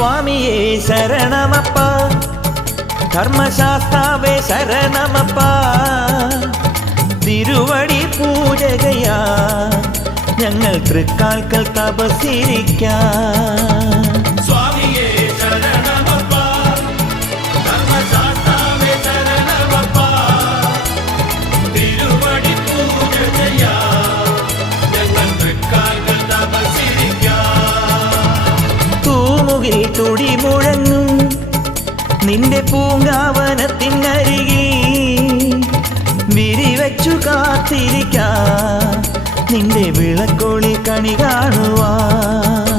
സ്വാമിയേ ശരണമപ്പ, ധർമ്മശാസ്താവേ ശരണമപ്പ, തിരുവടി പൂജകയാ ഞങ്ങൾ തൃക്കാൽക്കൽ തപസ്സിരിക്കാം. സ്വാമിയേ ശരണമപ്പ, ധർമ്മശാസ്താവേ ശരണമപ്പ, തിരുവടി പൂജകയാ ഞങ്ങൾ തൃക്കാൽക്കൽ തപസ്സിരിക്കാം. തൂമുകിൽ തുടി മുഴങ്ങും നിന്റെ പൂങ്കാവനത്തിനരികിൽ വിരിവച്ചു കാത്തിരിക്കാം നിന്റെ വിളക്കൊളി കണി കാണുവാൻ.